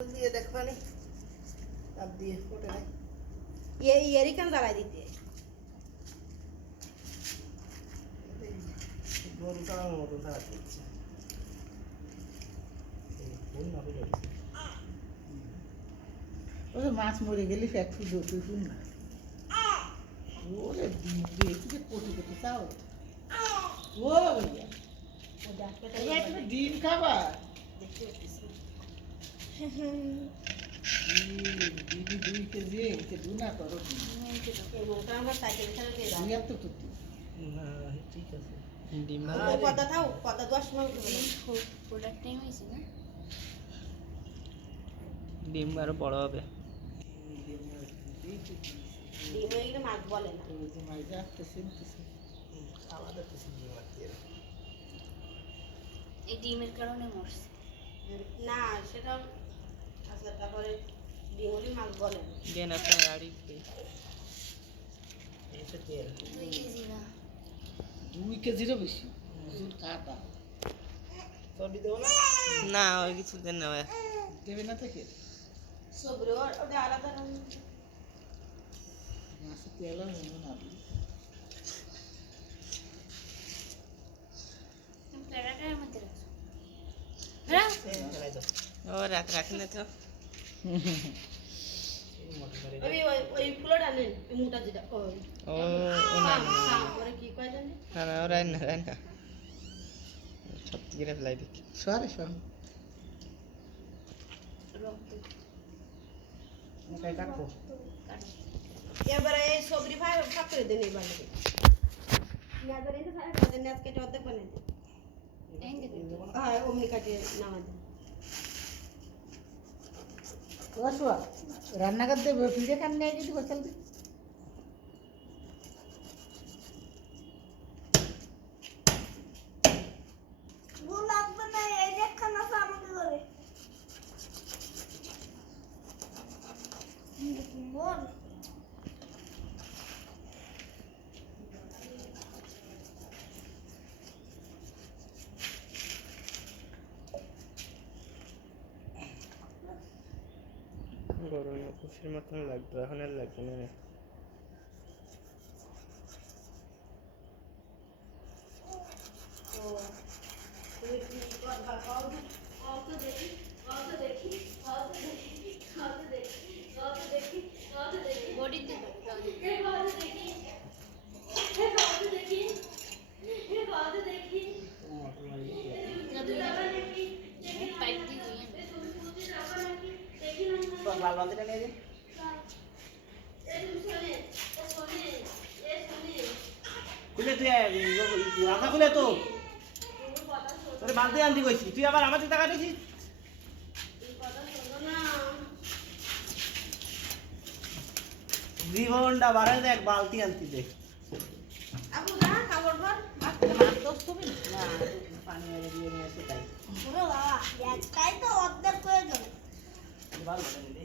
দিয়ে দেখবানি তাপ দিয়ে ওটা নাই ইয়েরই কেন জ্বালাই দিতে গরু চালানোর মতো চালাতে হচ্ছে মাছ মরে গেলে ফ্যাক্টরি দুই না ওরে দেখি কোটি কোটি চাও ও ভাইয়া ডিম খাবা দেখতে দিদি 2 কেজি কে দুনা করো আমার সাইকেল ছাড়া কে জানি এত তো না ঠিক আছে ডিম না পদা থাও পদা 10 মিনিট হবে প্রোডাক্ট টাইম হইছে না ডিম আরো বড় হবে ডিম এগুলো মাছ বলে না ওই যে মাছ যাচ্ছে শুনতেছি আমাদের তো সিজি মারতে এই ডিমের কারণে মরছে না সেটা আচ্ছা তারপরে ডিমলি মাছ বলে দেন আপনার আড়ি এটা তেল 2 কেজি না 2 কেজিরও বেশি ওজন কাটা সবই দেব না না ওই কিছু দেন না দেবে না থেকে সবরে ওটা আলাদা মাছ তেল মনে না প্লেটার মধ্যে রাখো ও রাখ না তো ওই ওই ফুলটা নেন মোটা যেটা ও না পরে কি কয় জানেন না রাইন না সব গিরে ফেলাই দেখি সরে সব ওটাই কাটবো এবারে এই সবজি ভাই ভাগ করে দেন এই বাড়িতে না ধরে তো সারা কাটে নেট কেটে অর্ধেক বানাই দেন হ্যাঁ ওমনি কাটে নামা দেন ওসবা রান্না করতে ফিরে খান নিয়ে যদি বসল লাগবে না এই যে খানা আমাকে করে বল গরম খুশির মতন লাগবে এখন আর লাগবে না লাল বালতিটা নিয়ে দিন খুলে তুই রাখা খুলে তো তোর বালতি আনতে কইছি তুই আবার আমার টাকা দিছিস জীবনটা বাড়ায় দেখ বালতি আনতে দে আপু না কাপড় ধর মাছ দোস্ত তুমি না পানি মেরে দিয়ে নিয়ে আসে তাই পুরো বাবা একটাই তো অর্ধেক করে যাবে ভালো করে দে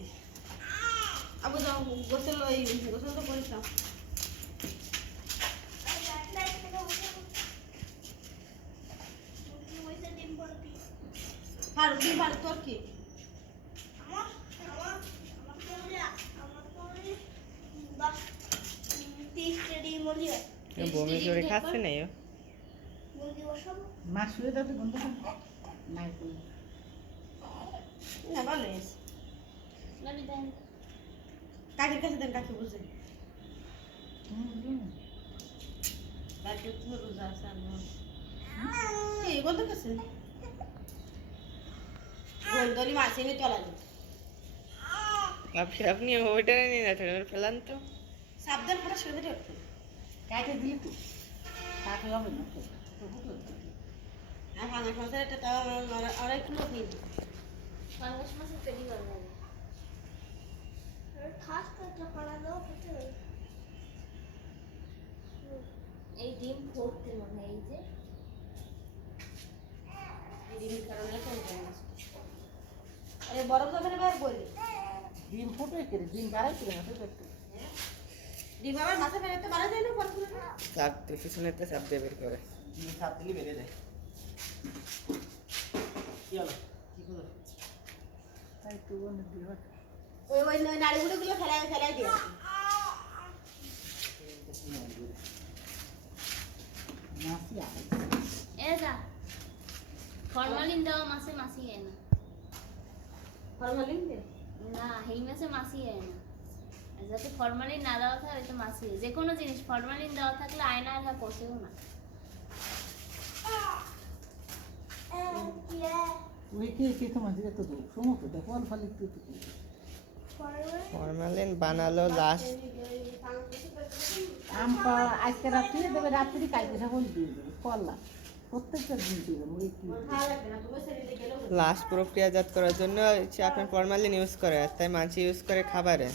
আবু যাও গোসল তো করিস না ডিম ভালো তোর কি বমি করে খাচ্ছে না মাছ শুয়ে যাবে গন্ধ না ভালো কাকির কাছে দেন কাকি বুঝে বলতে কাছে গোলদলি মাছ এনে চলা যায় আপনি ওইটা নিয়ে না ফেলান তো সাবধান করে শুয়ে দিতে কাটে দিলি তো কাটে হবে না আর ফাঙ্গাস মাছের একটা তাও আর একটু লোক নিয়ে ফাঙ্গাস মাছের পেটি ভালো লাগে খাস তো পাড়ালেও খেতে হবে এই ডিম ফোড়তে মনে হয় এই যে ডিম কারণে আরে বরফ যাবে না বের বলি ডিম ফুটে করে ডিম বাড়াই করে না তো ডিম আবার মাথা বেরোতে বাড়া যায় না বরফ না চাপ দিয়ে পিছনেতে চাপ দিয়ে বের করে ডিম চাপ দিলে বেরিয়ে যায় কি হলো কি হলো ওই নাড়িগুলো ফেলাই ফেলাই দিয়ে ফরমালিন দেওয়া মাছে মাছি হয় না। ফরমালিন দে না, এই মাছে মাছি হয় না। আর যাতে ফরমালিন না দেওয়া থাকে ওইটা মাছি হয়। যে কোনো জিনিস ফরমালিন দেওয়া থাকলে আয়না আর পচেও না। ফরমালিন বানালো লাস্ট আজকে রাত্রি দেবে, রাত্রি কালকে সব দিয়ে দেবে করলা প্রত্যেকটা দিন লাস্ট প্রক্রিয়াজাত করার জন্য হচ্ছে আপনার ফরমালিন ইউজ করে, তাই মাছি ইউজ করে খাবারে।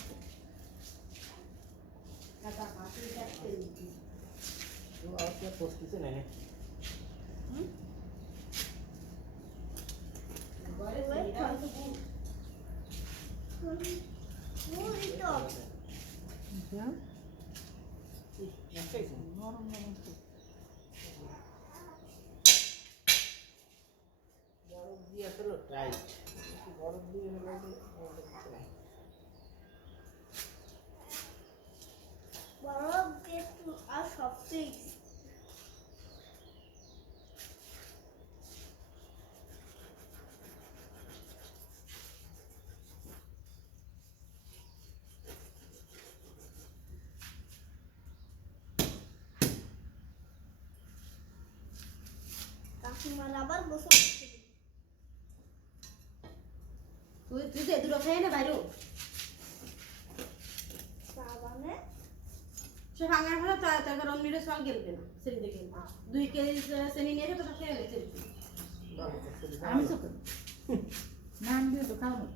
নরম নরম বরফ দিয়ে আর সবচেয়ে কাকিমার আবার বসে তুই তো এদুলো খাই না বাইরে সাবানে সে ভাঙার ফলে তার অন্যের সল গেলবে না সেদিন দেখে 2 কেজি চেনি নিয়ে তো খেয়ে গেছে আমি তো নাম দিয়ে তো খাও না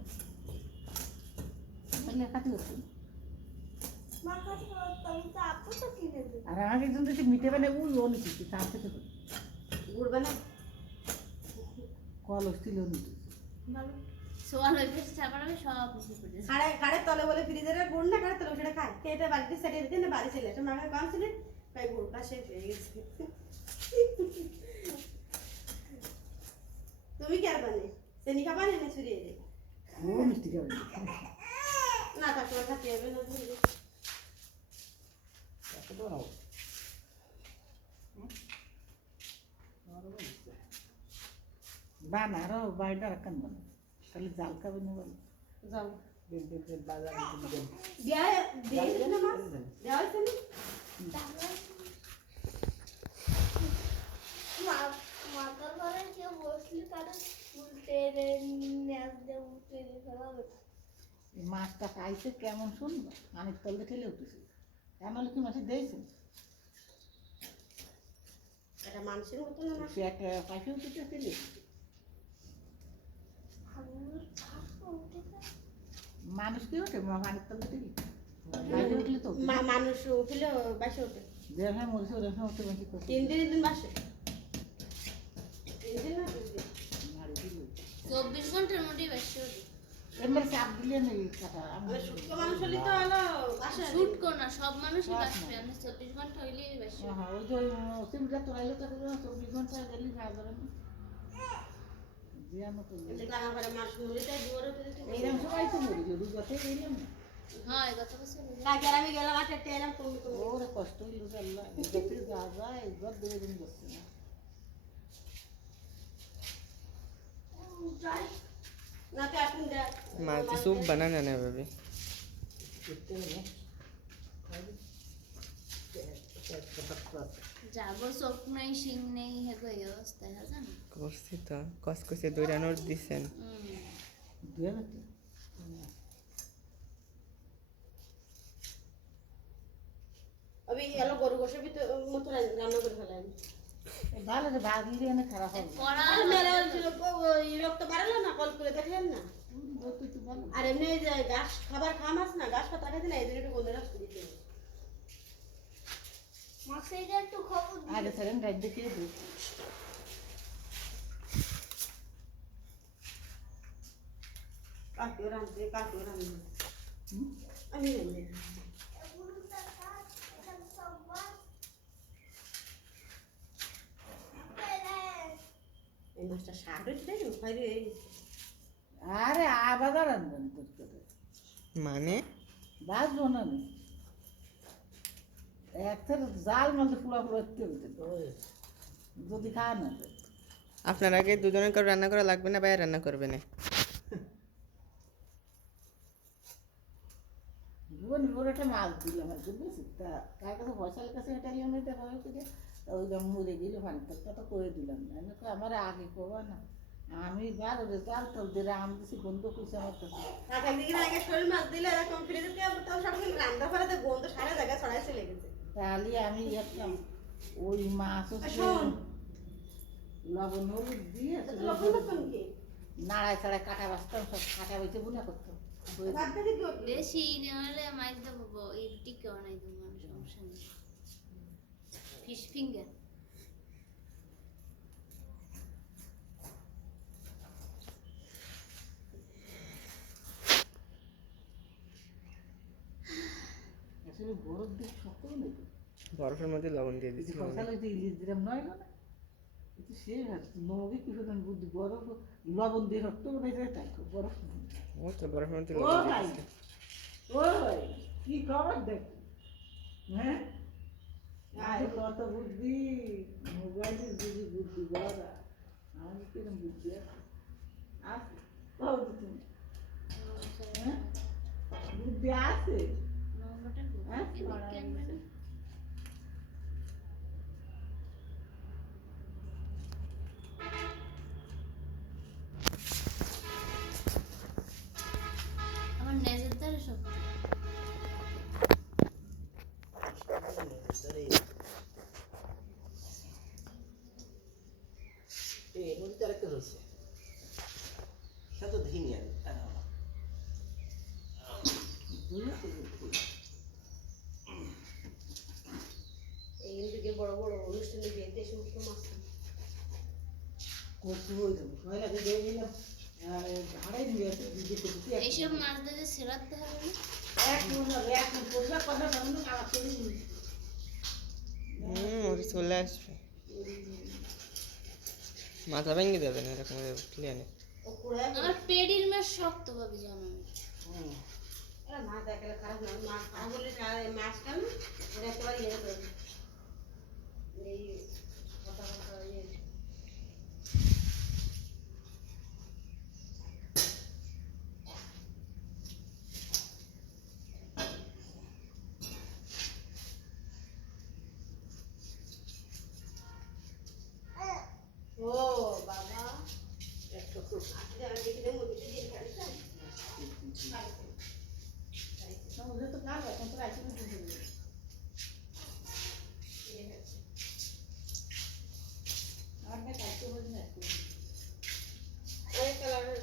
তাহলে খাতে হতো মা কাছে তুমি তো আপু তো কিনে দেবে আর আমাকে একজন যদি মিটে বানে উই ও নিচ্ছি তার থেকে গুড় বানা কল হচ্ছিল নিচ্ছি ভালো সোয়াল হয়ে গেছে, তারপর আমি সব কিছু করে দিয়েছি। খাড়ে তলে বলে ফ্রিজের গুড় না খাড়ে তলে সেটা খায় এটা বাড়িতে সেটে দিতে না বাড়ি চলে আসে মাকে কাম ছিল তাই গুড়টা শেষ হয়ে গেছে তুমি কি আর বানে চেনি খাবা না ছুরিয়ে দে ও মিষ্টি খাবে না তারপর খাতে হবে না ধরে বানারো বাইরে রাখান বানা তাহলে জাল খাবে না বলে যাও দিয়া দিয়ে না মাছ দেওয়া হয়েছে না মাথার ঘরে কেউ বসলে তারা উল্টে ন্যাস দিয়ে উল্টে ফেলা হবে এই মাছটা খাইছে কেমন শুনবো আমি তলে ঠেলে উঠেছি এমন কি মাছ দিয়েছে এটা মানুষের মতো না সে একটা পাখি উঠেছে ফেলে মানুষ কি ওঠে মানের তলে ঠেলে বাইরে উঠলে তো মানুষ উঠলে বাসে ওঠে দেড় হ্যাঁ মরেছে ওরা হ্যাঁ উঠে বাঁচি করছে 3 দিন বাসে 3 দিন না 2 দিন 24 ঘন্টার মধ্যেই বেশি ওঠে। এমনি চাপ দিলে নেই কাটা সুস্থ মানুষ হলে তো হলো বাসে শুট কর না, সব মানুষই বাঁচবে। আপনি 24 ঘন্টা হইলেই বেশি ওঠে। হ্যাঁ ওই যে সিমটা তো আইলো তাকে 24 ঘন্টা গেলি খাওয়া যাবে না জিয়ানো করলে দেখলাম আমার মানুষ মরে তাই দুয়ারে উঠে এইরকম সময় তো মরি যদি গতে গেলাম না হ্যাঁ, গত বছর হয়েছে। কাকে আমি গেলাম আটে এলাম তুমি ওরে কষ্ট হইল যে আল্লাহ গতে যা যায় একবার দুই দিন বসছে না না তো এখন দেখ মাছি স্যুপ বানানো না ভাবি। যাবো চোখ নাই শিং নেই হেগো এই অবস্থা হ্যাঁ জানো। করছি তো কসকসে দৈরানোর দিছেন। দুই হাজার আমি এলো গরু গোশের ভিতর মতো রান্না করে ফেলাই ভালো যে ভাত দিলে এনে খারাপ হবে পড়া আর মেলা রক্ত বাড়ালো না কল করে দেখলেন না ভালো আর এমনি যে ঘাস খাবার খাওয়া মাছ না ঘাস পাতা খাইতে না এই জন্য একটু গন্ধ রাখতে দিতে মাছের একটু খবর আগে সেরেন রাত দেখিয়ে দিই কাটিও রাঁধতে আমি রাঁধতে এই মাছটা শাক হয়েছে তাই খাই রে আরে আবার রান্ধবেন করে মানে বাঁচবো না আমি। একটা জাল মাঝে পুরা পুরো যদি খাওয়া না যায়। আপনার আগে দুজনের করে রান্না করা লাগবে না, ভাইয়া রান্না করবে না? জীবন ওর একটা মাছ দিলাম আর কি বুঝছি, তা কার কাছে পয়সার কাছে এটা লিও না, এটা ভাবে করে ওই দাম মরে গেলে ভানটা তো করে দিলাম না, আমি তো আমার আগে করবো না। আমি বার ওরে জাল টাল দিয়ে আম দিছি গন্ধ করছে আমার কাছে। কাকার দিকে আগে শোল মাছ দিলে এরকম ফ্রিজে দিয়ে তাও সব কিছু রান্না করাতে গন্ধ সারা জায়গায় ছড়াই চলে গেছে। তাহলে আমি একটা ওই মাছ হচ্ছে শোন লবণ হলুদ দিয়ে লবণ লবণ কি নাড়ায় ছাড়ায় কাটা বাঁচতাম, সব কাটা বেঁচে বুনা করতাম। ভাত দিকে কি হবে? বেশি নেওয়ালে মাছ দেবো, এই টিকে বানাই দেবো, মানে সমস্যা নেই। ফিশ ফিঙ্গার আসলে বরফ দিয়ে শক্ত নেই, বরফের মধ্যে লবণ দিয়ে দিচ্ছি। পয়সা লইতে ইলিশ দিলাম নয় না, কিন্তু সে নবী কিছু বুদ্ধি বরফ লবণ দিয়ে শক্ত বানাই যায়, তাই তো বরফ। ও তো বরফের মধ্যে ও লবণ দিয়ে ভাই, দিচ্ছি। ও ভাই, কি খবর দেখ, হ্যাঁ আরে কত বুদ্ধি, মোবাইলের বুদ্ধি, বুদ্ধি বড়া, আমাদের কিরম বুদ্ধি আছে, আছে কও তো তুমি, হ্যাঁ বুদ্ধি আছে, হ্যাঁ আমার নেজের দ্বারা সব এই নদীতে আরেকটা রয়েছে, সেটা তো দেখিনি আমি। এই দিকে বড় বড় অনুষ্ঠানে বিয়েতে এই সমস্ত মাছ করতে হয়ে যাবে, পয়লা দিয়ে দিলাম আড়াই দিয়ে দিতে করতে এইসব মাছ দিয়ে সেরাতে হবে না। এক মিনিট করবে কথা বলুন আমার করে নিন। ওটা চলে আসবে, মাথা ভেঙে দেবেন এরকম ক্লিয়ারে। ও কুড়ে আমার পেডির মাছ শক্ত ভাবে জানো আমি। এরা মাছ দেখলে খারাপ না, মাছ খারাপ হলে মাছটা না ওটা একেবারে ইয়ে করে এই কথা কথা ইয়ে ও বাবা একটা তো আজকে আমি দেখি দেবো কিছু দিন খাইছে সমুদ্রে তো কাজ এখন তো রাইতে দিতে হবে, আর না কাটতে হবে না একটু। ওই কালারের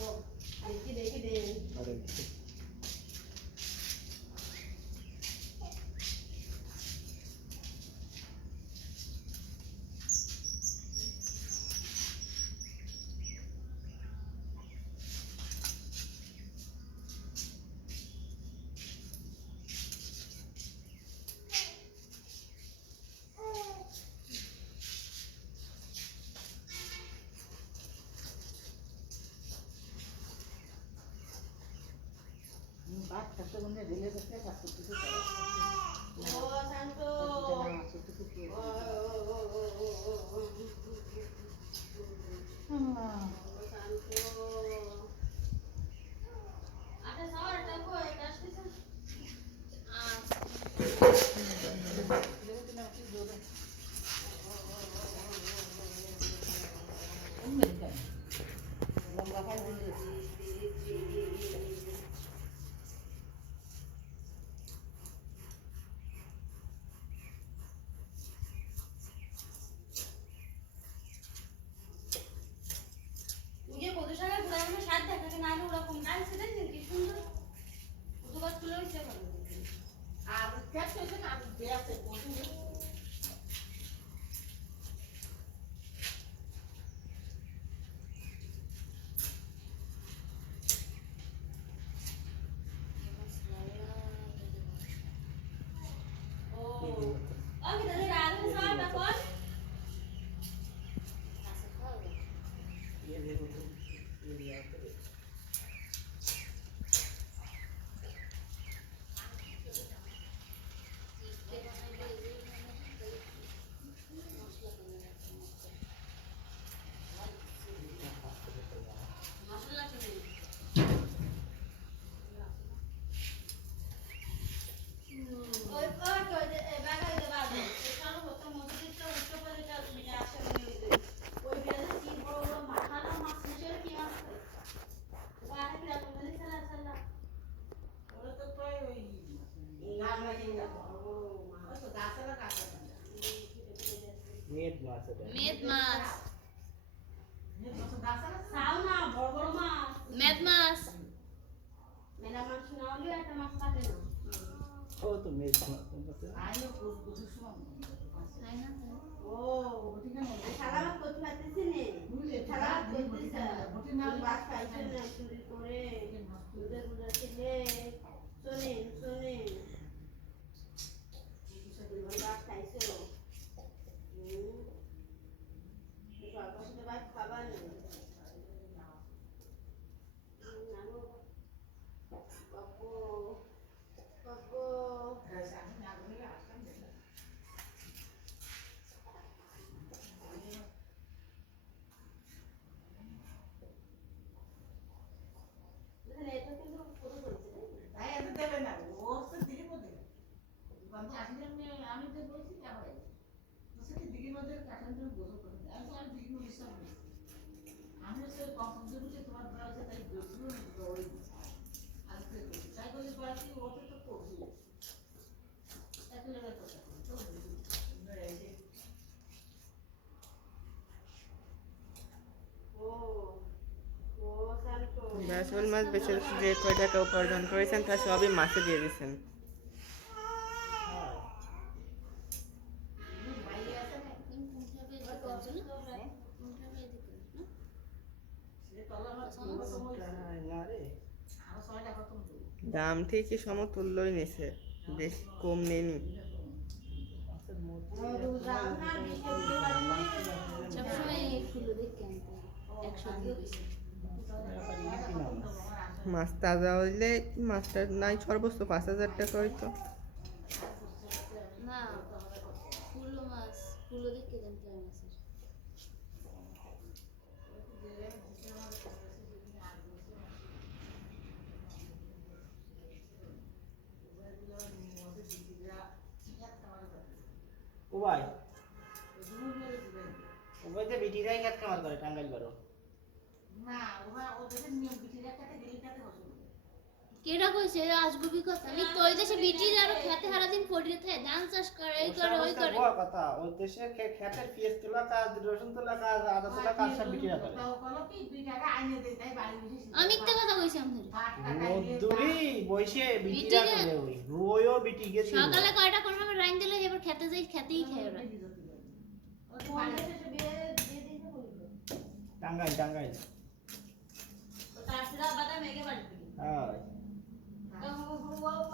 ও দেখি দেখি দে আরে বাদ থাকতে মনে রেলে দেখতে কাজ করতে ও শান্ত ও লম্বা খাই দিলে চাও না বড় বড় মাছ ম্যাথ মাছ মেলা মাছ না হলেও একটা মাছ কাটে না ও তো মেয়ে তোমার কাছে তাই না ও সারা মাছ করতে পারতেছি নে সারা মাছ করতেছে মাছ খাইছে না চুরি করে দুধে দুধে ছেলে শোনেন শোনেন মাছ খাইছে সরকার সাথে ভাত খাবার নেই বাবু বাবু এটা কিন্তু পুরো বলছে তাই এত দেবে না ও তো দিকে মধ্যে বন্ধু আসলে আমি তো বলছি যাবো তো সেটা দিকে মধ্যে কাটান তো গোসল করে আমি তো দিকে মধ্যে সব আমি তো কখন দিকে তোমার ব্রাউজার তাই গোসল করে আর তো তাই বলে বাকি ওটা তো করছি একলে কথা তো ও ও শান্ত ব্যাসল মাছ বেচে যে কয় টাকা উপার্জন করেছেন তা সবই মাছে দিয়ে দিয়েছেন। না রে আর 6 টাকা কত দাম ঠিকই সমতুল্যই নিছে, বেশ কম নেয়নি। মাছের মধ্যে সবসময় এই ফুলো দেখে আনতে 100 দিয়ে বেশি মাছ তাজা হইলে মাছটা নাই সর্বোচ্চ 5,000 টাকা হইতো। না ফুলো মাছ ফুলো দেখে জানতে হয় মাছের উবাই উবাই যে বিটিরাই কাজ কামার করে টাঙ্গাইল বড় না ওদের নিয়ম বিটির একটা গেলিটাতে বসে কেডা কইছে আজগুবি কথা আমি তো ওই দেশে বিটির আর খেতে সারা দিন পড়ে থাকে ধান চাষ করে এই করে ওই করে বড় কথা ওই দেশে খেতের পিএস তোলা কাজ রসুন তোলা কাজ আদা তোলা কাজ সব বিটিরা করে বলো কি 2 টাকা আইনে দেই তাই বাড়ি বসে আমি একটা কথা কইছি আমাদের মদ্দুরি বইসে বিটিরা করে ওই রোয়ও বিটি গেছে সকালে কয়টা কোন সময় রাইন দিলে এবার খেতে যাই খেতেই খায় ওরা টাঙ্গাইল টাঙ্গাইল তাছাড়া বাদাম মেঘে বাড়ি হ্যাঁ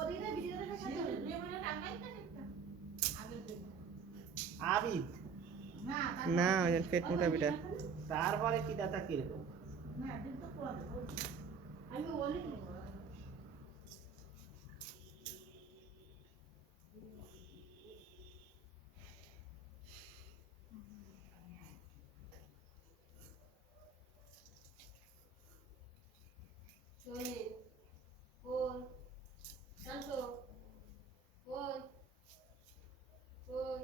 ওদিকে ভিডিওটা আবিদ না ওই যে পেট মোটা বিটা। তারপরে কি দাতা কিরকম আমি বলি শোনে ওই শান্ত ওই ওই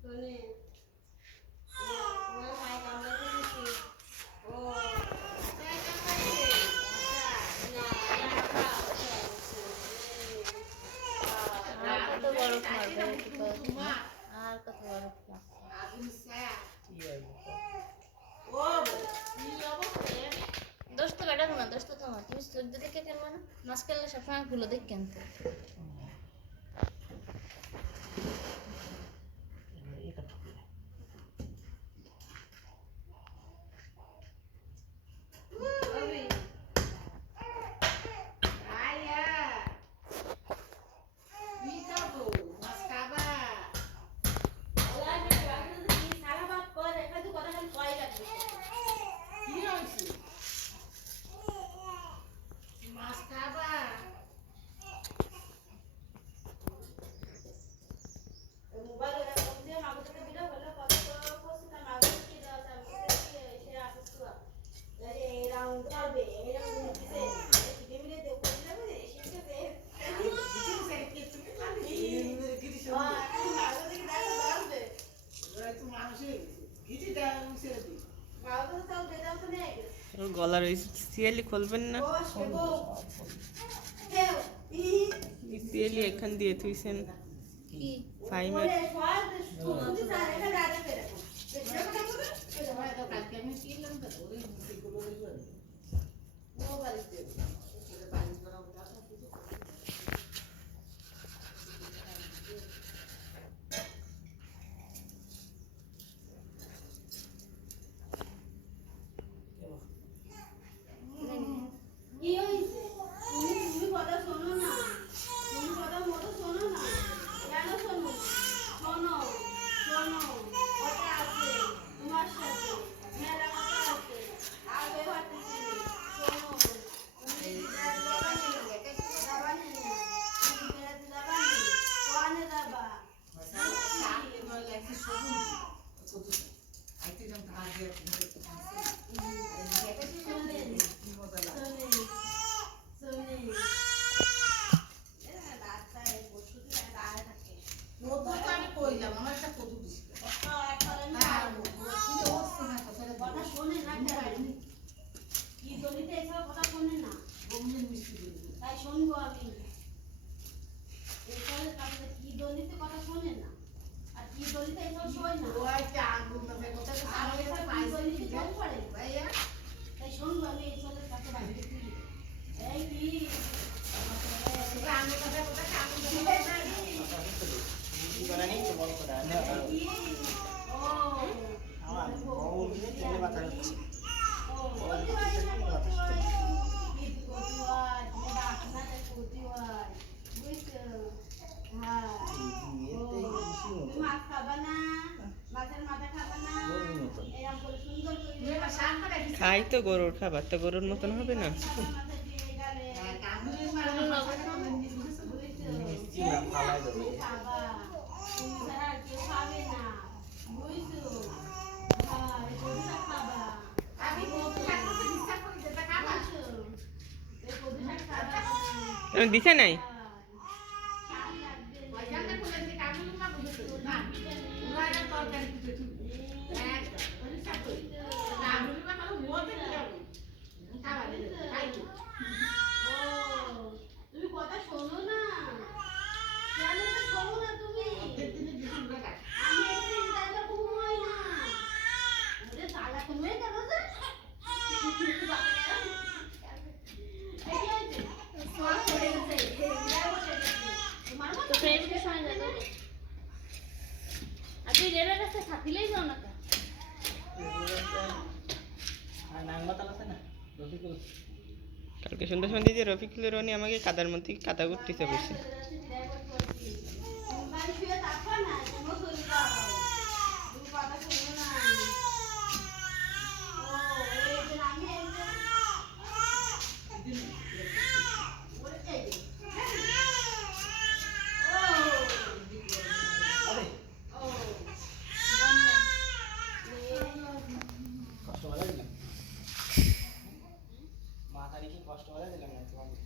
শোনে তোমার ভাই কামড়াতে দিছি ও ভাই কামড়াতে না আর কত বড় মারবে আর কত বড় কি হয় দোস্ত বেটা না দোস্ত তোমার তুমি সূর্য দেখে কেন না মাছ খেললে সবসময় ফুলো দেখে আনতে এটা ওই আয়া কি করব মাসকাবা ওলা যে কি সারা বাত করে কাজু কথা খালি কয় লাগে কি হইছে মাসকাবা মোবাইলে রাখতে দিয়ে মাগুতে ভিডিও হলো কত করছে না মাগুতে কি দাও তার মধ্যে সে আসছে তো এই রাউন্ড করবে এই রাউন্ড দিতে এই মিলে দেব করে যাবে শিখতে কিছু সেট কিছু লাগি কিছু মাগুতে কি দাও দাঁড়াবে তো মানুষে কিছু দাও ছেড়ে দি মাগুতে তাও দে দাও তো নেই ওর গলার ওই সিয়ালি খুলবেন না, ও শেবো হেও ই এই সিয়ালি এখান দিয়ে থুইছেন। কি ফাইমের কালকে আমি কিনলাম তো ওরে মুড়িগুলো দিলো ও বাড়িতে বাড়ি করা ওটা কিছু কি হয়েছে তুমি কথা শোনো না, তুমি কথা মতো শোনো না, কেন শোনো? শোনো শোনো, কথা আছে তোমার সাথে, মেলা কথা আছে, আগে ভাবতেছি শোনো, তুমি বেড়াতে যাবা নি? যাবা নি না? তুমি বেড়াতে যাবা নি? কোয়ানে যাবা? শোনেন শোনেন শোনেন, এরা রাস্তায় বসে দাঁড়ায় থাকে। কত আমি কইলাম আমার একটা কত দিছিল কথা একটা আমি আর পারবো। কিন্তু হচ্ছে না কথা শোনে না কেন? কি দলিতে এসব কথা শোনে না, গমনের মিষ্টি দিল তাই শুনবো আমি। এসবের কাছে কি দলিতে কথা শোনে না, আর কি দলিতে এসব শোয় না, ওই চার গুণে কত আর সামনে এসব কি পাইছে দলিতে চল পড়ে, ভাইয়া তাই শুনবো আমি এসবের কাছে বাইরে তুলি। এই কি আমি কথা কথা কাম কি করে নেই তো বল করে কি? ও আমার বউ দিয়ে তেলে বাতা হচ্ছে ও বলতে পারি না, বলতে পারি না। কি করতে হয়, তুমি ডাক না তাই করতে হয়, বুঝছো? হ্যাঁ ও, তুমি মাছ খাবা না, মাছের মাথা খাবা না, এরকম করে সুন্দর করে তুমি এবার শাক করে দিছ খাই তো গরুর খাবার, তো গরুর মতন হবে না? মাথা দিয়ে গেলে, কামড়ের মারা মাথা নিয়ে দিছ বুঝছো? মিষ্টি না ফালাই দেবো তুমি খাবা, তুমি ছাড়া আর কেউ খাবে না, বুঝছো? হ্যাঁ, এই গরুটা খাবা, আমি কত শাক করে দিছ করে দিতে খাবা বুঝছো? এই গরুটা খাবা, দিছে নাই? শাক লাগবে না। জানতে কোলে যে কামড়ের মা বুঝছো না ওরা তরকারি দিতে ঠিক এক ওই শাক করে কামড়ের মা ভালো মোতে কি যাবে খাওয়া দিতে খাই তো ও, তুমি কথা শোনো না, কেন তো শোনো না তুমি? দিনে দিন লাগা আমি একদিন তাহলে ঘুমোই না, ওরে তালা তুমি কেন যে? এই যে, সব পড়ে গেছে, এই বসে গেছে। তোমার মতো তো ফ্রেন্ডের সঙ্গে যাবে। আর তুই রেলের রাস্তায় থাকিলেই যাও না কেন? আর নাংবাতাল আছে না রফিকুল কালকে সন্ধ্যা সন্ধ্যা যে রফিকুলের রনি আমাকে কাদার মধ্যে কাদা করতেছে বসে। বাড়ি শুয়ে থাকো না, তোমার শরীর খারাপ। তুমি কথা শোনো না। ও, এই যে আমি এই যে ওরে এই যে। আরে ও, কষ্ট করে দিলাম মাথা রেখে কষ্ট করে দিলাম না তোমাকে